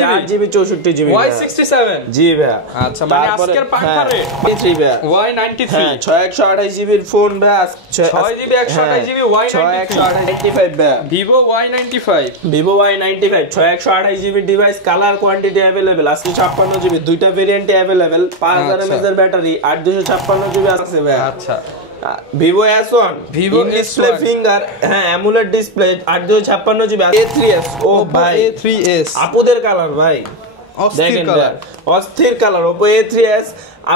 4GB 64GB Y67 জি ভাই আচ্ছা মানে আজকের পাঙ্খা রেট Y93 ভাই Y93 হ্যাঁ 6128GB এর ফোন ভাই 6GB 128GB Y95 ভাই Vivo Y95 Vivo Y95 6128GB device colour quantity available আজকে 56GB দুইটা ভেরিয়েন্টে अवेलेबल 5000 mAh এর ব্যাটারি 8256GB আছে ভাই আচ্ছা Vivo S1 Vivo display finger হ্যাঁ AMOLED ডিসপ্লে 8256GB A3s ও ভাই A3s আপুদের কালার ভাই অস্থির কালার অস্থির কালার Oppo A3s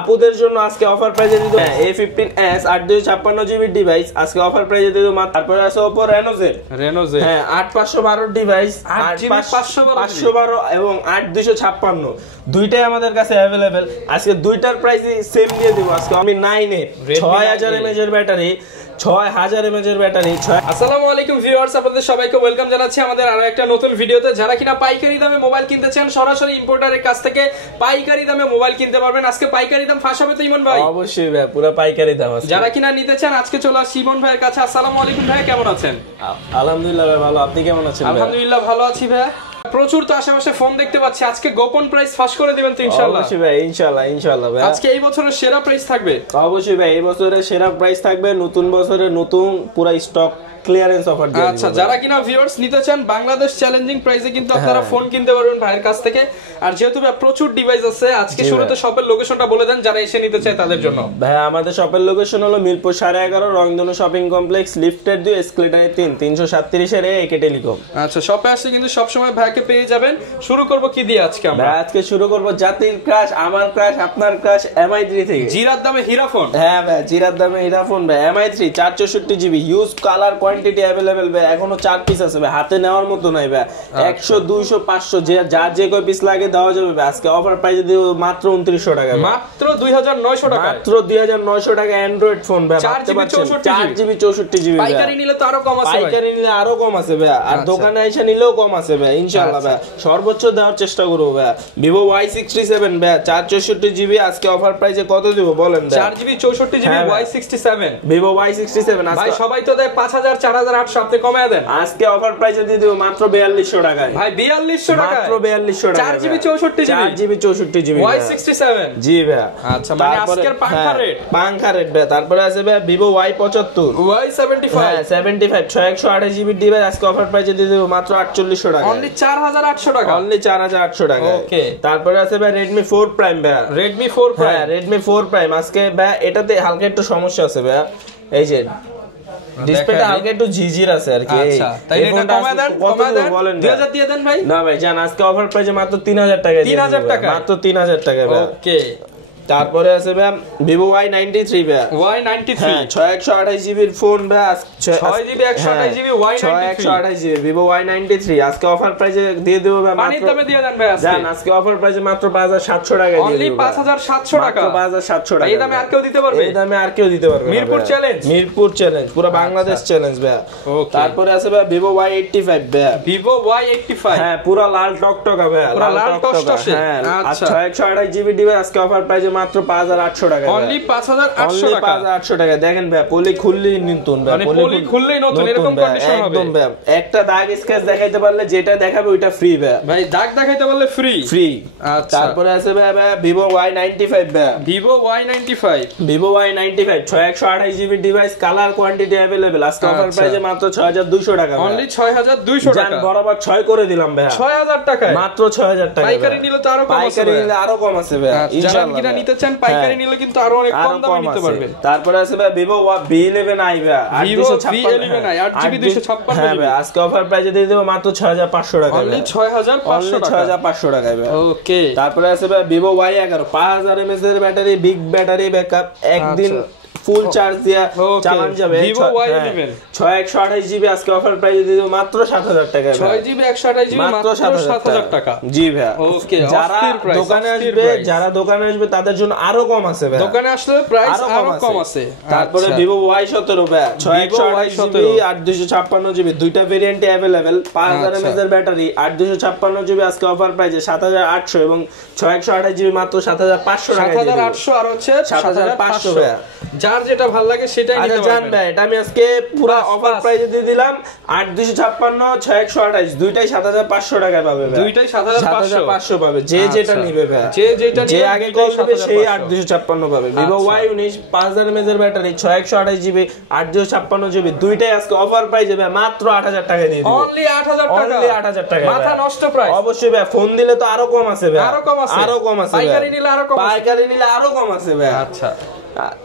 আপুদের জন্য আজকে অফার প্রাইসে দিতে A15s 8256GB ডিভাইস আজকে অফার প্রাইসে দিতে মাত্র তারপরে আছে Oppo Reno Z হ্যাঁ 8512 ডিভাইস 512 এবং 8256 দুইটাই আমাদের কাছে अवेलेबल আজকে দুইটার প্রাইসই সেম দিয়ে দেব আজকে আমি 9 এ 6000 mAh এর ব্যাটারি 6000 mAh এর ব্যাটারি আসসালামু আলাইকুম ভিউয়ার্স আপনাদের সবাইকে ওয়েলকাম জানাচ্ছি আমাদের আরো একটা নতুন ভিডিওতে যারা কিনা পাইকারি দামে মোবাইল কিনতে চান সরাসরি ইম্পোর্টারের কাছ থেকে পাইকারি দামে মোবাইল কিনতে পারবেন আজকে পাইকারি দাম ফাঁস হবে তো ইমন ভাই অবশ্যই ভাই পুরো পাইকারি দাম আছে যারা কিনা নিতে চান আজকে চলে আসি ইমন ভাইয়ের কাছে আসসালামু আলাইকুম ভাই কেমন আছেন আলহামদুলিল্লাহ ভাই ভালো আপনি কেমন আছেন আলহামদুলিল্লাহ ভালো আছি ভাই প্রচুর তো আশেপাশে ফোন দেখতে পাচ্ছি আজকে গোপন প্রাইস ফাঁস করে দিবেন তো ইনশাআল্লাহ অবশ্যই ভাই ইনশাআল্লাহ ভাই আজকে এই বছরের সেরা প্রাইস থাকবে অবশ্যই ভাই এই বছরের সেরা প্রাইস থাকবে নতুন বছরের নতুন পুরো স্টক ক্লিয়ারেন্স অফার দিয়ে আচ্ছা যারা কিনা ভিউয়ার্স নিতে চান বাংলাদেশ চ্যালেঞ্জিং প্রাইসে কিন্তু আপনারা ফোন কিনতে পারবেন ভাইয়ের কাছ থেকে আর যেহেতু প্রচুর ডিভাইস আছে আজকে শুরুতে শপের লোকেশনটা বলে দেন যারা এসে নিতে চায় তাদের জন্য ভাই আমাদের শপের লোকেশন হলো মিরপুর 11.5 রংধনু শপিং কমপ্লেক্স লিফটের 2 এসকেলেটরে 337 এর একে টেলিকম আচ্ছা শপে আসলে কিন্তু সব সময় ভাইকে পেয়ে যাবেন শুরু করব কি দিয়ে আজকে আমরা আজকে শুরু করব জাতির ক্রাশ আমার ক্রাশ আপনার ক্রাশ MI3 থেকে জিরার দামে হীরা ফোন হ্যাঁ ভাই জিরার দামে হীরা ফোন ভাই MI3 464GB use colour quantity available ভাই এখনো 4 পিস আছে ভাই হাতে নেওয়ার মতো নাই ভাই 100 200 500 যে কয় পিস লাগে দেওয়া যাবে ভাই আজকে অফার প্রাইসে দিব মাত্র 2900 টাকা মাত্র 2900 টাকা মাত্র 2900 টাকা অ্যান্ড্রয়েড ফোন ভাই 4GB 64GB পাইকারি নিলে তো আরো কম আছে ভাই পাইকারি নিলে আরো কম আছে ভাই আর দোকানে এসে নিলেও কম আছে ভাই ইনশাআল্লাহ ভাই সর্বোচ্চ দেওয়ার চেষ্টা করব ভাই Vivo Y67 ভাই 464GB আজকে অফার প্রাইসে কত দিব বলেন ভাই 4GB 64GB Y67 Vivo Y67 ভাই সবাই তো দেয় 5000 4800 আপনি কমায় দেন আজকে অফার প্রাইসে দিয়ে দেব মাত্র 4200 টাকায় ভাই 4200 টাকা মাত্র 4200 টাকা 4GB 64GB Y67 জি ভাই আচ্ছা মানে আজকের পাঙ্খা রেট ভাই তারপরে আছে ভাই Vivo Y75 Y75 হ্যাঁ 75 628GB ডিভাইস আজকে অফার প্রাইসে দিয়ে দেব মাত্র 4800 টাকা অনলি 4800 টাকা অনলি 4800 টাকা ওকে তারপরে আছে ভাই Redmi 4 Prime ভাই Redmi 4 Prime হ্যাঁ Redmi 4 Prime আজকে ভাই এটাতে হালকা একটু সমস্যা আছে ভাই এই যে ডিসপ্লেটা হালকা একটু ঝিঝির আছে আর কি আচ্ছা তাই এটা কমায় দেন বলেন 2000 দিয়ে দেন ভাই না ভাই জান আজকে অফার প্রাইসে মাত্র 3000 টাকা 3000 টাকা মাত্র 3000 টাকা ভাই ওকে তারপরে আছে ভাই Vivo Y93 ভাই Y93 হ্যাঁ 6128GB এর ফোন ভাই 6GB 128GB Y93 Vivo Y93 আজকে অফার প্রাইসে দিয়ে দেব ভাই মাত্র তবে দিয়ে দেন ভাই জান আজকে অফার প্রাইসে মাত্র 5700 টাকা দিয়ে অনলি 5700 টাকা 5700 টাকা এই দামে আর কেউ দিতে পারবে এই দামে আর কেউ দিতে পারবে মিরপুর চ্যালেঞ্জ পুরো বাংলাদেশ চ্যালেঞ্জ ভাই তারপরে আছে ভাই Vivo Y85 ভাই Vivo Y85 হ্যাঁ পুরো লাল টকটকা ভাই পুরো লাল টকটকে হ্যাঁ আচ্ছা 6128GB ডিভাইস আজকে অফার প্রাইসে মাত্র 5800 টাকা অনলি 5800 টাকা 5800 টাকা দেখেন ভাই পলি খুললেই নতুন ভাই পলি খুললেই নতুন এরকম কন্ডিশন হবে একদম ভাই একটা দাগ স্কেচ দেখাইতে পারলে যেটা দেখাবে ওইটা ফ্রি ভাই দাগ দেখাইতে পারলে ফ্রি আচ্ছা তারপরে আছে ভাই Vivo Y95 ভাই Vivo Y95 6128GB device colour quantity available আজকে অফার প্রাইসে মাত্র 6200 টাকা অনলি 6200 টাকা জান বরাবর 6 করে দিলাম ভাই 6000 টাকা মাত্র 6000 টাকা পাইকারি নিলে তো আরো কম আছে পাইকারি নিলে আরো কম আছে ভাই ইনশাআল্লাহ যারা নিতে চান পাইকারি নিলে কিন্তু আরো অনেক কম দামে নিতে পারবেন তারপরে আছে ভাই Vivo V11i ভাই 8256 8GB 256 হ্যাঁ ভাই আজকে অফার প্রাইসে দিয়ে দেব মাত্র 6500 টাকা অনলি 6500 টাকা ভাই ওকে তারপরে আছে ভাই Vivo Y11 5000 mAh এর ব্যাটারি বিগ ব্যাটারি ব্যাকআপ একদিন ফুল চার্জ দিয়া চালান যাবে Vivo Y11 6128GB আজকে অফার প্রাইসে দিয়ে দেব মাত্র 7000 টাকা 6GB 128GB মাত্র 7000 টাকা জি ভাই ওকে যারা দোকানে আসবে তাদের জন্য আরো কম আছে ভাই দোকানে আসলে প্রাইস আরো কম আছে তারপরে Vivo Y17 ভাই 6128GB 8256GB দুইটা ভেরিয়েন্টে अवेलेबल 5000 mAh এর ব্যাটারি 8256GB আজকে অফার প্রাইসে 7800 এবং 6128GB মাত্র 7500 টাকা 7800 আর হচ্ছে 7500 ভাই যারা যার যেটা ভালো লাগে সেটাই নিতে আচ্ছা জান পারবেন। ভাই, এটা আমি আজকে পুরো বাস, অফার বাস। প্রাইসে দিয়ে দিলাম 8256 6128 দুইটাই 7500 টাকায় পাবে ভাই। দুইটাই 7500 7500 পাবে যে যেটা আচ্ছা। নিবে ভাই। যে যেটা যে নিবে আগে দুইটাই কল দিবে সেই 7500 8256 পাবে। Vivo আচ্ছা। Y19 5000 mAh এর ব্যাটারি 6128 জিবি 8256 জিবি দুইটাই আজকে অফার প্রাইসে ভাই মাত্র 8000 টাকায় দিয়ে দিব। অনলি 8000 টাকা, অনলি 8000 টাকা মাথা নষ্ট প্রাইস। অবশ্যই ভাই, ফোন দিলে তো আরো কম আছে ভাই, আরো কম আছে, আরো কম আছে ভাই। পাইকারি নিলে আরো কম আছে, পাইকারি নিলে আরো কম আছে ভাই। আচ্ছা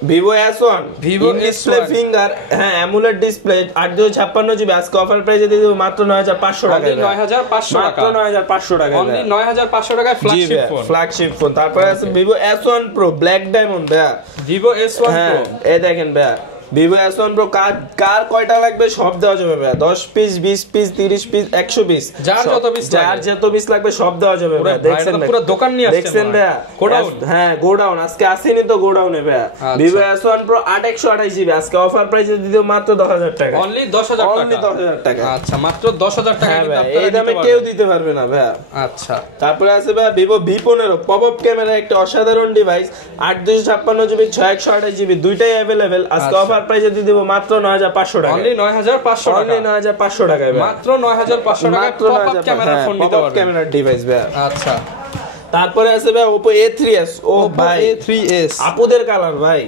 Vivo S1 Vivo display S1 finger, হ্যাঁ অ্যামুলেট ডিসপ্লে 8256 জিবি আজকে অফার প্রাইসে দিয়ে দেব মাত্র 9500 টাকায়। 9500 টাকা, মাত্র 9500 টাকায়। অনলি 9500 টাকায় ফ্ল্যাগশিপ ফোন। Flagship phone. তারপরে আছে Vivo S1 Pro black diamond ভাই। Vivo S1 হ্যাঁ Pro এই দেখেন ভাই, Vivo S1 Pro কার কয়টা লাগবে সব দেওয়া যাবে ভাই। 10 পিস 20 পিস 30 পিস 100 পিস যার যত পিস লাগে, যার যত পিস লাগবে সব দেওয়া যাবে ভাই। দেখছেন পুরো দোকান নিয়ে আসছেন, দেখছেন ভাই গোডাউন। হ্যাঁ গোডাউন, আজকে আসেনি তো গোডাউনে ভাই। Vivo S1 Pro 8128 জিবি আজকে অফার প্রাইসে দিয়ে দেব মাত্র 10000 টাকা। অনলি 10000 টাকা, অনলি 10000 টাকা। আচ্ছা মাত্র 10000 টাকা হ্যাঁ কিন্তু ভাই, আপনারা এই দামে নিতে কেউ পারবেন। দিতে পারবে না ভাই। আচ্ছা তারপরে আছে ভাই Vivo V15 পপআপ ক্যামেরা, একটা অসাধারণ ডিভাইস 8256 জিবি 6128 জিবি দুইটাই अवेलेबल আজকে আচ্ছা। অফার প্রাইসে দিয়ে দেব মাত্র 9500 টাকা। অনলি 9500 টাকা, অনলি 9500 টাকায় ভাই। মাত্র 9500 টাকায় মাত্র পপআপ 9500 ক্যামেরার ফোন নিতে পপআপ পারবেন। ক্যামেরার ডিভাইস ভাই। আচ্ছা তারপরে আছে ভাই Oppo A3s। ও ভাই A3s আপুদের কালার ভাই,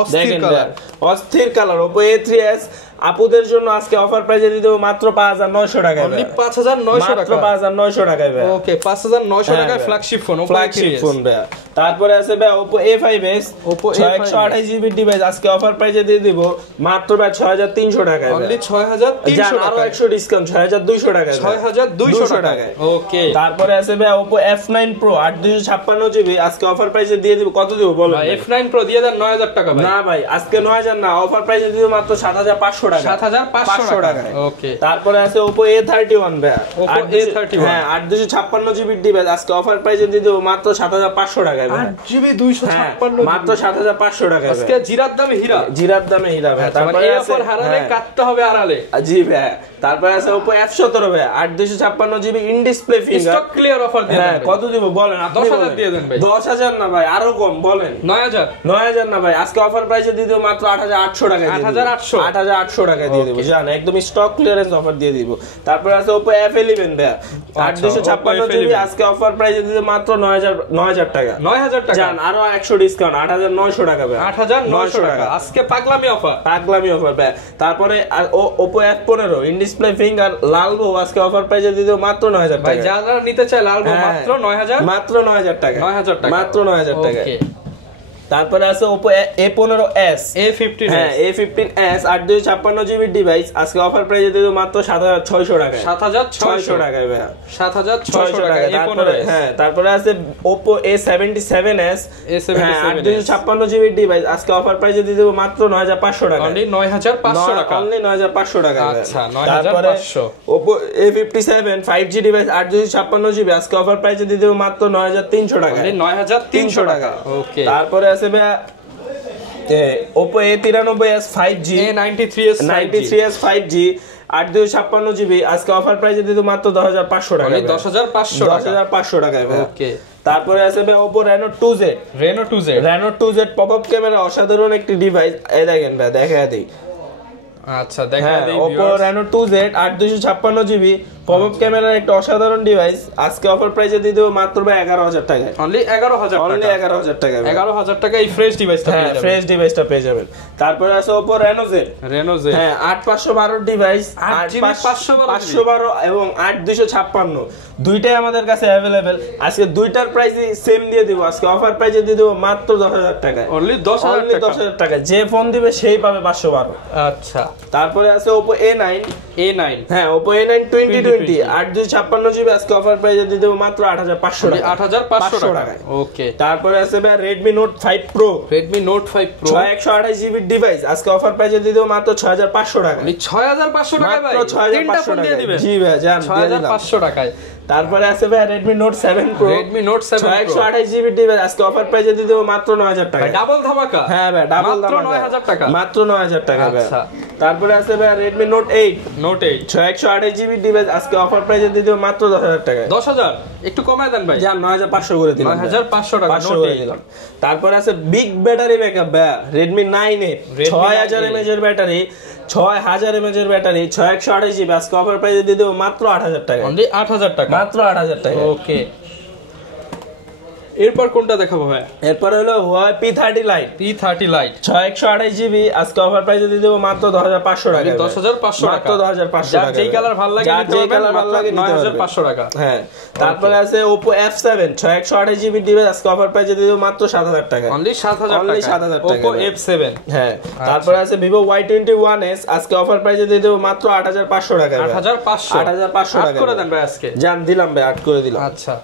অস্থির দেখেন কালার, ভাই, অস্থির কালার। Oppo A3s আপুদের জন্য আজকে অফার প্রাইসে দিয়ে দেব মাত্র 5900 টাকায় অনলি ভাই। 5900 মাত্র টাকা, 5900 টাকায় ভাই। ওকে 5900 হ্যাঁ টাকায় ভাই। Flagship phone, Oppo flagship A3s। Phone ভাই। তারপরে আছে ভাই Oppo A5s Oppo 6128 GB device আজকে অফার প্রাইসে দিয়ে দিব মাত্র ভাই 6300 টাকায়। অনলি 6300 আরো টাকা, 100 ডিসকাউন্ট 6200 টাকায়। 6200 টাকায়। ওকে তারপরে আছে ভাই Oppo F9 Pro 8256 জিবি আজকে অফার প্রাইসে দিয়ে দিব। কত দিব বলেন? ভাই F9 Pro দিয়ে দেন 9000 টাকা ভাই। না ভাই আজকে 9000 না, অফার প্রাইসে দিব মাত্র 7500 টাকা। 7500 টাকা। ওকে তারপরে আছে Oppo A31 ভাই। Oppo A31 হ্যাঁ 8256 জিবি ডিভাইস আজকে অফার প্রাইসে দিয়ে দিব মাত্র 7500 টাকায় ভাই। 8GB হ্যাঁ, 256 মাত্র 7500 টাকা। আজকে জিরার দামে হীরা, জিরার দামে হীরা ভাই। তারপরে এই অফার হারালে কাটতে হবে আড়ালে। জি ভাই। তারপরে আছে Oppo F17 ভাই 8256 GB in display finger. Stock clear offer দিয়ে হ্যাঁ দেন। কত দিব বলেন? আপনি 10,000 বলেন। দিয়ে দেন ভাই। 10000 না ভাই, আরো কম বলেন। 9000 9000 না ভাই, আজকে অফার প্রাইসে দিয়ে দেব মাত্র 8800 টাকা। 8800 8800 টাকা দিয়ে দেব জান, একদম স্টক ক্লিয়ারেন্স অফার দিয়ে দিব। তারপরে আছে Oppo F11 ভাই 8256 জিবি আজকে অফার প্রাইসে দিয়ে দেব মাত্র 9000 টাকা। 9000 টাকা জান, আরো 100 ডিসকাউন্ট 8900 টাকা ভাই। 8900 টাকা আজকে পাগলামি অফার, পাগলামি অফার ভাই। তারপরে Oppo F15 in display finger লাল বউ আজকে অফার প্রাইসে দিয়ে দেব মাত্র 9000 ভাই টাকা। যারা নিতে চায় লালবো মাত্র 9000, মাত্র 9000 টাকা। 9000 টাকা, মাত্র 9000 টাকা। ওকে। তারপরে আছে Oppo A15s। A15s হ্যাঁ A15s 8256 জিবি ডিভাইস আজকে অফার প্রাইসে দিয়ে দেব মাত্র 7600 টাকায়। 7600 টাকায় ভাই। 7600 টাকা তারপরে A15s। হ্যাঁ তারপরে আছে Oppo A77s। A77s 8256 GB device আজকে অফার প্রাইসে দিয়ে দেব মাত্র 9500 টাকা। অনলি 9500 টাকা, অনলি 9500 টাকা। আচ্ছা, তারপরে 9500 Oppo A57 5G device 8256 GB আজকে অফার প্রাইসে দিয়ে দেব মাত্র 9300 টাকা। অনলি 9300 টাকা। ওকে। তারপরে আছে ভাই Oppo A93s 5G A93s 5G 8256 GB আজকে অফার প্রাইসে দিয়ে দেব মাত্র 10500 টাকা। অনলি 10500 টাকা। 10500 টাকায় ভাই। ওকে। তারপরে আছে ভাই Oppo Reno 2Z। Reno 2Z pop up camera অসাধারণ একটি ডিভাইস। এই দেখেন ভাই, দেখা দেই। আচ্ছা দেখা দেই Oppo Reno 2Z 8256 GB popup ক্যামেরার একটা অসাধারণ ডিভাইস আজকে অফার প্রাইসে দিয়ে দেব মাত্র ভাই 11000 টাকায়। অনলি 11000 টাকা। অনলি 11000 টাকা। 11000 টাকা এই ফ্রেশ ডিভাইসটা পেয়ে যাবেন। ফ্রেশ ডিভাইসটা পেয়ে যাবেন। তারপরে আছে Oppo Reno Z। হ্যাঁ 8512 ডিভাইস 8GB 512 এবং 8256 দুইটাই আমাদের কাছে अवेलेबल। আজকে দুইটার প্রাইস সেম দিয়ে দিব। আজকে অফার প্রাইসে দিয়ে দেব মাত্র 10000 টাকায়। অনলি 10000 টাকা। 10000 টাকা। যে ফোন দিবে সেই পাবে 512। আচ্ছা তারপরে আছে Oppo A9। হ্যাঁ Oppo A9 2020 8256 জিবি আজকে অফার প্রাইসে দিয়ে দেব মাত্র 8500 টাকা। 8500 টাকা। ওকে। তারপরে আছে ভাই Redmi Note 5 Pro। Redmi Note 5 Pro 128 GB device আজকে অফার প্রাইসে দিয়ে দেব মাত্র 6500 টাকা। অনলি 6500 টাকা ভাই। মাত্র 6500 তিনটা ফোন দিয়ে টাকা। দিবেন। জি ভাই জান, দিয়ে দিলাম। 6500 টাকায়। তারপরে আছে ভাই Redmi Note 7 Pro, Redmi Note 7 Pro 128 GB device আজকে অফার প্রাইসে দিয়ে দেব মাত্র 9000 টাকা। ডাবল ধামাকা। হ্যাঁ ভাই ডাবল ধামাকা, মাত্র 9000 টাকা, মাত্র 9000 টাকা ভাই। আচ্ছা তারপরে আছে ভাই Redmi Note 8 128 GB ডিভাইস আজকে অফার প্রাইসে দিয়ে দেব মাত্র 10000 টাকা। 10000 একটু কমায় দেন ভাই, জান 9500 করে দিলাম, 9500 টাকা করে দিলাম। তারপরে আছে বিগ ব্যাটারি ব্যাকআপ ভাই Redmi 9A 6000 mAh এর ব্যাটারি, 6000 mAh এর ব্যাটারি, 128 GB আজকে অফার প্রাইসে দিয়ে দেব মাত্র 8000 টাকা, অনলি 8000 টাকা, মাত্র 8000 টাকা। ওকে এরপর কোনটা দেখাবো ভাই? এরপর হলো Huawei P30 Lite, P30 Lite 128 GB আজকে অফার প্রাইসে দিয়ে দেব মাত্র 10500 টাকা, 10500 টাকা, মাত্র 10500 টাকা। যেই কালার ভালো লাগে নিতে পারবেন, মাত্র 9500 টাকা। হ্যাঁ তারপরে আছে Oppo F7 128 GB ডিভাইস আজকে অফার প্রাইসে দিয়ে দেব মাত্র 7000 টাকা, অনলি 7000 টাকা, অনলি 7000 টাকা Oppo F7। হ্যাঁ তারপরে আছে Vivo Y21s আজকে অফার প্রাইসে দিয়ে দেব মাত্র 8500 টাকা, 8500 টাকা করে দেন ভাই আজকে। জান দিলাম ভাই 8 করে দিলাম। আচ্ছা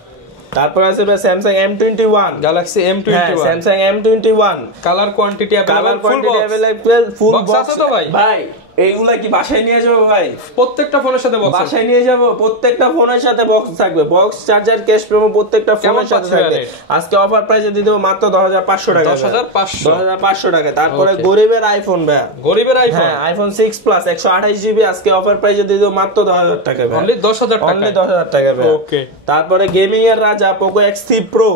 তারপর আছে ভাই Samsung M21, Galaxy M21, Samsung M21 colour quantity available, full box আছে তো ভাই? ভাই এইগুলা কি বাসায় নিয়ে যাবো ভাই? প্রত্যেকটা ফোনের সাথে বক্স বাসায় নিয়ে যাব, প্রত্যেকটা ফোনের সাথে বক্স থাকবে, বক্স চার্জার কেস প্রোমো প্রত্যেকটা ফোনের সাথে থাকবে। আজকে অফার প্রাইসে দিয়ে দেব মাত্র 10500 টাকা, 10500 টাকা। তারপরে গরিবের আইফোন ভাই, গরিবের আইফোন, হ্যাঁ iPhone 6 Plus 128 GB আজকে অফার প্রাইসে দিয়ে দেব মাত্র 10000 টাকা ভাই, অনলি 10000 টাকা, অনলি 10000 টাকা ভাই। ওকে তারপরে গেমিং এর রাজা Poco X3 Pro,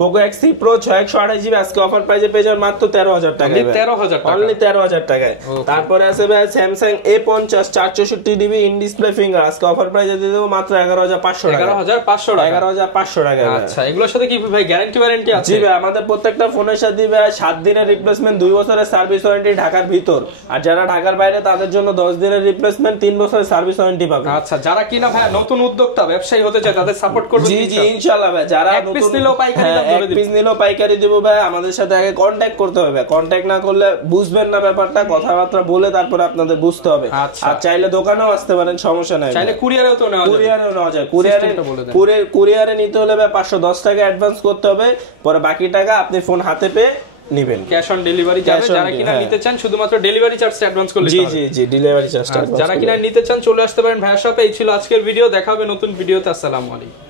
Poco X3 Pro 128 GB আজকে অফার প্রাইসে পেয়ে যাবেন মাত্র 13000 টাকা, অনলি 13000 টাকা, অনলি 13000 টাকায়। তারপরে আছে ভাই Samsung A50 464GB in display finger আজকে অফার প্রাইসে দিয়ে দেব মাত্র 11500 টাকা, 11500 টাকা, 11500 টাকা। আচ্ছা এগুলোর সাথে কি ভাই গ্যারান্টি ওয়ারেন্টি আছে? জি ভাই আমাদের প্রত্যেকটা ফোনের সাথে ভাই 7 দিনের রিপ্লেসমেন্ট, 2 বছরের সার্ভিস ওয়ারেন্টি ঢাকার ভিতর, আর যারা ঢাকার বাইরে তাদের জন্য 10 দিনের রিপ্লেসমেন্ট, 3 বছরের সার্ভিস ওয়ারেন্টি পাবেন। আচ্ছা যারা কিনা ভাই নতুন উদ্যোক্তা ব্যবসায়ী হতে চায় তাদের সাপোর্ট করবেন? জি জি ইনশাআল্লাহ ভাই, যারা এক পিস নিলেও পাইকারি দাম ধরে দিবেন, এক পিস নিলেও পাইকারি দিব ভাই। আমাদের সাথে আগে কন্টাক্ট করতে হবে, কন্টাক্ট না করলে বুঝবেন না ব্যাপারটা, কথাবার্তা বলে তারপর আপনাদের বুঝতে হবে। আর চাইলে দোকানেও আসতে পারেন, সমস্যা নাই, চাইলে কুরিয়ারেও তো নেওয়া যায়, কুরিয়ারেও নেওয়া যায়। কুরিয়ারে নিতে হলে ভাই 510 টাকা অ্যাডভান্স করতে হবে, পরে বাকি টাকা আপনি ফোন হাতে পেয়ে নেবেন, ক্যাশ অন ডেলিভারি যাবে। যারা কিনা নিতে চান শুধুমাত্র ডেলিভারি চার্জটা অ্যাডভান্স করলে জি জি জি ডেলিভারি চার্জটা। যারা কিনা নিতে চান চলে আসতে পারেন ভাইয়ার শপে। এই ছিল আজকের ভিডিও, দেখা হবে নতুন ভিডিওতে। আসসালামু আলাইকুম।